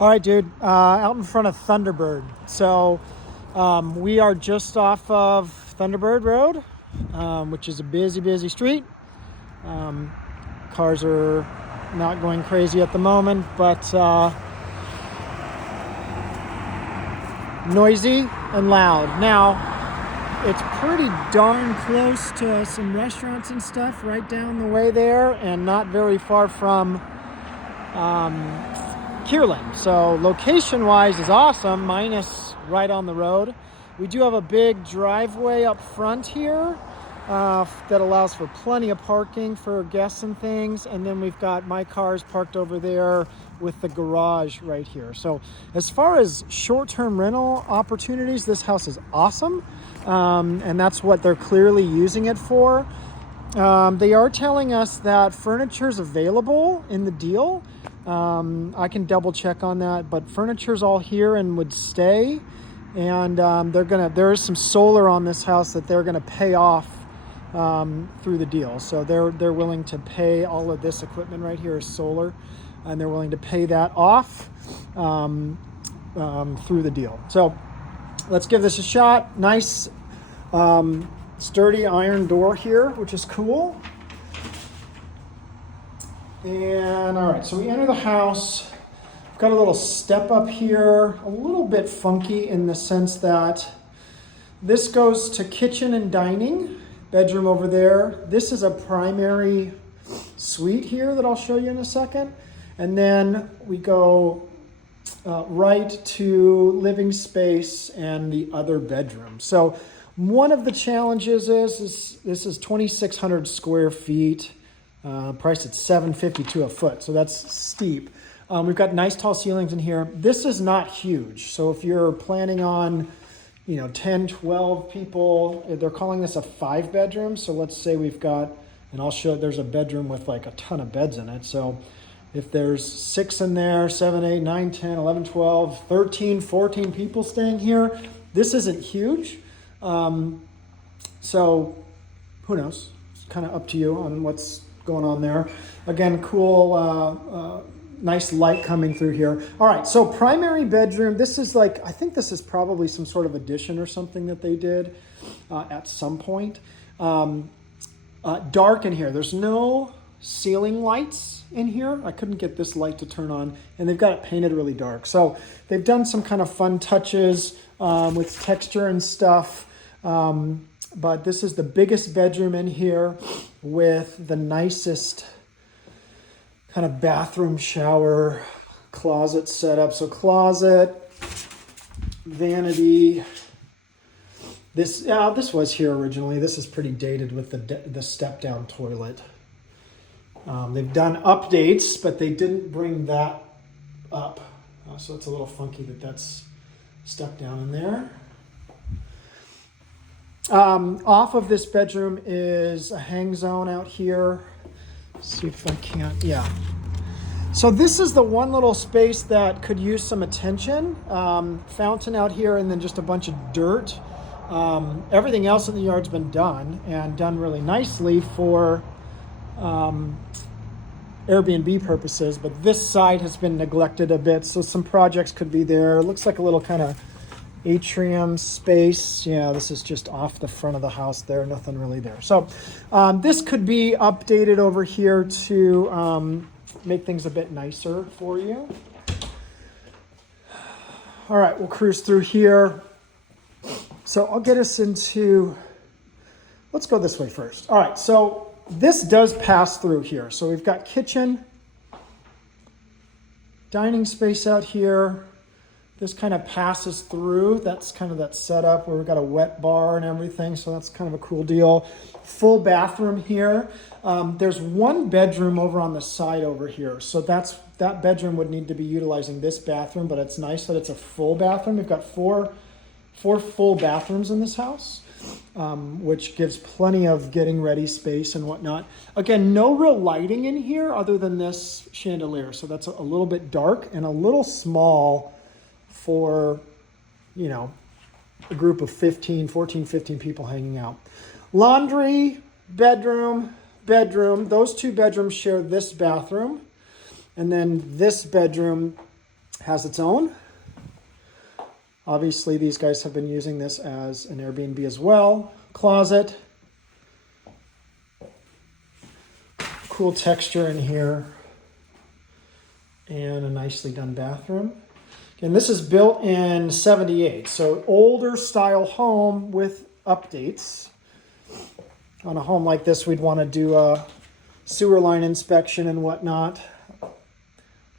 All right, dude. Out in front of Thunderbird. So we are just off of Thunderbird Road, which is a busy, busy street. Cars are not going crazy at the moment, but noisy and loud. Now, it's pretty darn close to some restaurants and stuff right down the way there, and not very far from Kierland. So location-wise is awesome, minus right on the road. We do have a big driveway up front here that allows for plenty of parking for guests and things. And then we've got my cars parked over there with the garage right here. So as far as short-term rental opportunities, this house is awesome. And that's what they're clearly using it for. They are telling us that furniture's available in the deal. I can double check on that, but furniture's all here and would stay. And there is some solar on this house that they're gonna pay off through the deal. So they're willing to pay all of this equipment right here is solar, and they're willing to pay that off through the deal. So let's give this a shot. Nice sturdy iron door here, which is cool. And all right, so we enter the house. We've got a little step up here, a little bit funky in the sense that this goes to kitchen and dining, bedroom over there. This is a primary suite here that I'll show you in a second. And then we go right to living space and the other bedroom. So one of the challenges is this is 2,600 square feet. Priced at $752 a foot, so that's steep. We've got nice tall ceilings in here. This is not huge, so if you're planning on, 10, 12 people, they're calling this a 5-bedroom. So let's say we've got, and I'll show, there's a bedroom with like a ton of beds in it. So if there's 6 in there, 7, 8, 9, 10, 11, 12, 13, 14 people staying here, this isn't huge. So who knows? It's kind of up to you on what's going on there. Again, cool, nice light coming through here. All right, so primary bedroom. This is I think this is probably some sort of addition or something that they did at some point. Dark in here. There's no ceiling lights in here. I couldn't get this light to turn on, and they've got it painted really dark. So they've done some kind of fun touches with texture and stuff. But this is the biggest bedroom in here with the nicest kind of bathroom, shower, closet setup. So closet, vanity. This was here originally. This is pretty dated with the step-down toilet. They've done updates, but they didn't bring that up. So it's a little funky that's stuck down in there. Off of this bedroom is a hang zone out here. Let's see if I can't, yeah. So this is the one little space that could use some attention. Fountain out here and then just a bunch of dirt. Everything else in the yard's been done and done really nicely for Airbnb purposes, but this side has been neglected a bit. So some projects could be there. It looks like a little kind of atrium space. Yeah, this is just off the front of the house there, nothing really there. So this could be updated over here to make things a bit nicer for you. All right, we'll cruise through here. So I'll get us into, let's go this way first. All right, so this does pass through here. So we've got kitchen, dining space out here. This kind of passes through. That's kind of that setup where we've got a wet bar and everything. So that's kind of a cool deal. Full bathroom here. There's one bedroom over on the side over here. So that bedroom would need to be utilizing this bathroom, but it's nice that it's a full bathroom. We've got four full bathrooms in this house, which gives plenty of getting ready space and whatnot. Again, no real lighting in here other than this chandelier. So that's a little bit dark and a little small for, a group of 14, 15 people hanging out. Laundry, bedroom. Those two bedrooms share this bathroom. And then this bedroom has its own. Obviously, these guys have been using this as an Airbnb as well. Closet. Cool texture in here. And a nicely done bathroom. And this is built in 78, so older style home with updates. On a home like this, we'd want to do a sewer line inspection and whatnot.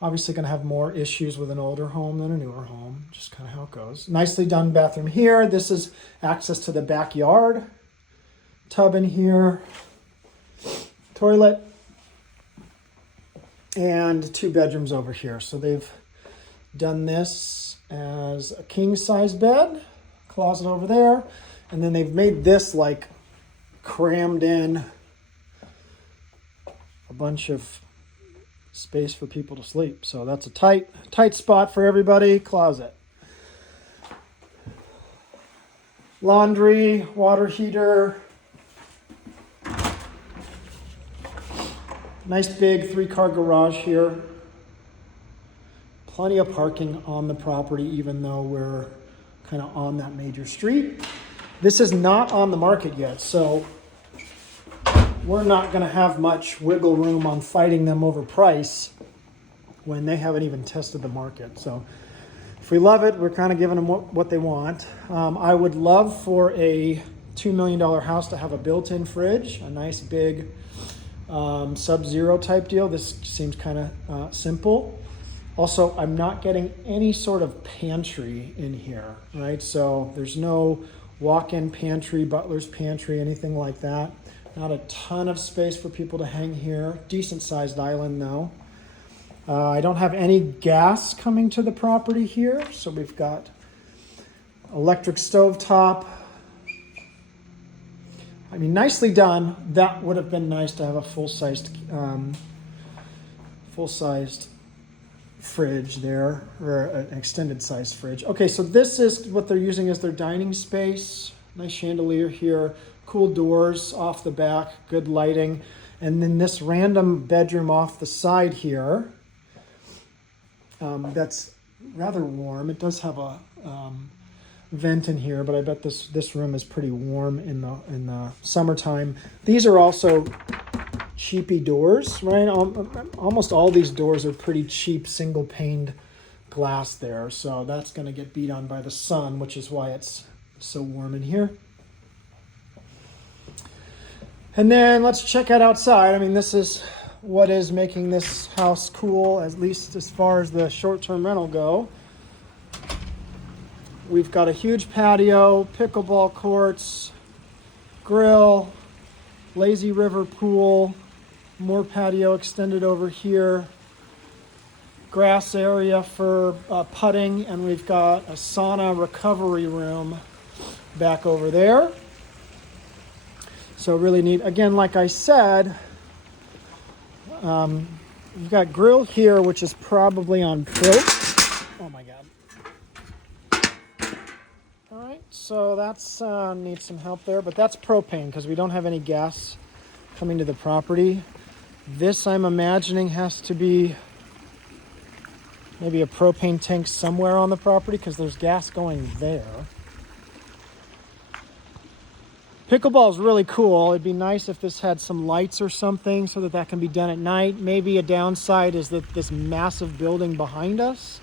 Obviously going to have more issues with an older home than a newer home, just kind of how it goes. Nicely done bathroom here. This is access to the backyard. Tub in here. Toilet. And 2 bedrooms over here. So they've done this as a king size bed, closet over there, and then they've made this like crammed in a bunch of space for people to sleep. So that's a tight spot for everybody. Closet. Laundry, water heater. Nice big 3-car garage here. Plenty of parking on the property, even though we're kind of on that major street. This is not on the market yet, so we're not going to have much wiggle room on fighting them over price when they haven't even tested the market. So if we love it, we're kind of giving them what they want. I would love for a $2 million house to have a built-in fridge, a nice big Sub-Zero type deal. This seems kind of simple. Also, I'm not getting any sort of pantry in here, right? So there's no walk-in pantry, butler's pantry, anything like that. Not a ton of space for people to hang here. Decent sized island though. I don't have any gas coming to the property here. So we've got electric stove top. I mean, nicely done. That would have been nice to have a full-sized fridge there, or an extended size fridge. Okay, so this is what they're using as their dining space. Nice chandelier here, cool doors off the back, good lighting. And then this random bedroom off the side here, that's rather warm. It does have a vent in here, but I bet this room is pretty warm in the summertime. These are also cheapy doors, right? Almost all these doors are pretty cheap single paned glass there, so that's going to get beat on by the sun, which is why it's so warm in here. And then let's check out outside. I mean, this is what is making this house cool, at least as far as the short-term rental go. We've got a huge patio, pickleball courts, grill, lazy river pool, more patio extended over here, grass area for putting, and we've got a sauna recovery room back over there. So really neat. Again, like I said, we've got grill here, which is probably on oh my God. All right, so that's needs some help there, but that's propane because we don't have any gas coming to the property. This, I'm imagining, has to be maybe a propane tank somewhere on the property because there's gas going there. Pickleball is really cool. It'd be nice if this had some lights or something so that can be done at night. Maybe a downside is that this massive building behind us,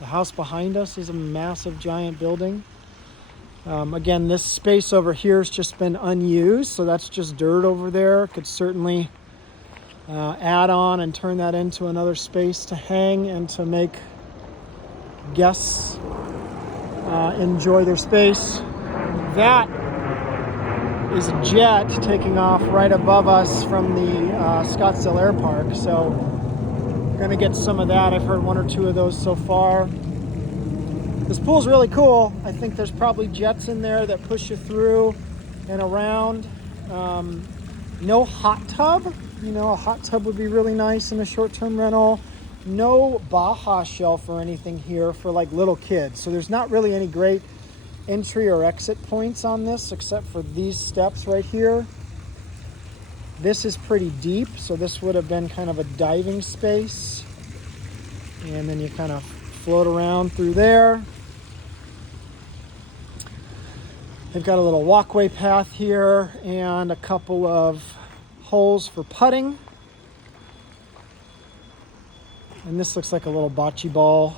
the house behind us, is a massive giant building. Again, this space over here has just been unused, so that's just dirt over there. Could certainly add on and turn that into another space to hang and to make guests enjoy their space. That is a jet taking off right above us from the Scottsdale Air Park, so we're gonna get some of that. I've heard 1 or 2 of those so far. This pool's really cool. I think there's probably jets in there that push you through and around. No hot tub. You know, a hot tub would be really nice in a short-term rental. No Baja shelf or anything here for like little kids. So there's not really any great entry or exit points on this except for these steps right here. This is pretty deep, so this would have been kind of a diving space. And then you kind of float around through there. They've got a little walkway path here and a couple of holes for putting. And this looks like a little bocce ball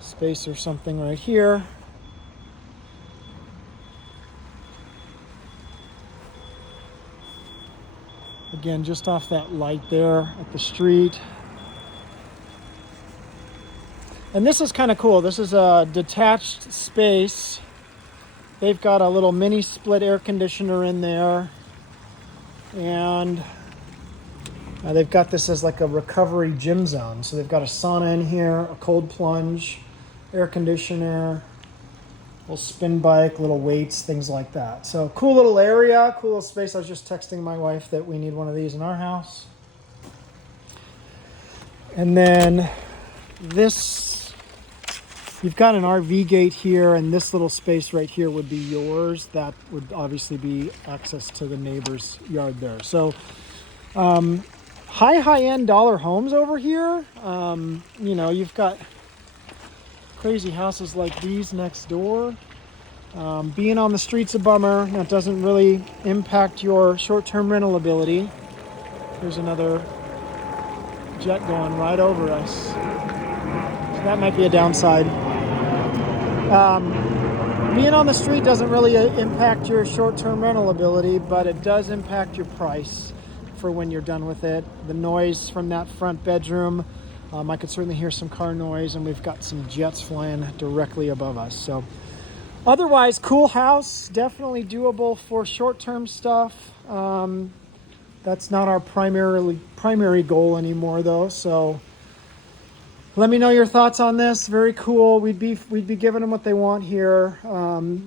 space or something right here. Again, just off that light there at the street. And this is kind of cool. This is a detached space. They've got a little mini split air conditioner in there. And they've got this as like a recovery gym zone. So they've got a sauna in here, a cold plunge, air conditioner, little spin bike, little weights, things like that. So cool little area, cool little space. I was just texting my wife that we need one of these in our house. And then this, you've got an RV gate here, and this little space right here would be yours. That would obviously be access to the neighbor's yard there. So high-end dollar homes over here. You know, you've got crazy houses like these next door. Being on the street's a bummer. That doesn't really impact your short-term rental ability. There's another jet going right over us. So that might be a downside. Being on the street doesn't really impact your short-term rental ability, but it does impact your price for when you're done with it. The noise from that front bedroom, I could certainly hear some car noise, and we've got some jets flying directly above us. So otherwise, cool house, definitely doable for short-term stuff. That's not our primary goal anymore, though. So let me know your thoughts on this. Very cool. We'd be giving them what they want here.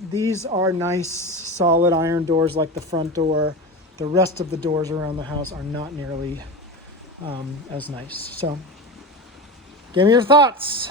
These are nice, solid iron doors like the front door. The rest of the doors around the house are not nearly as nice. So give me your thoughts.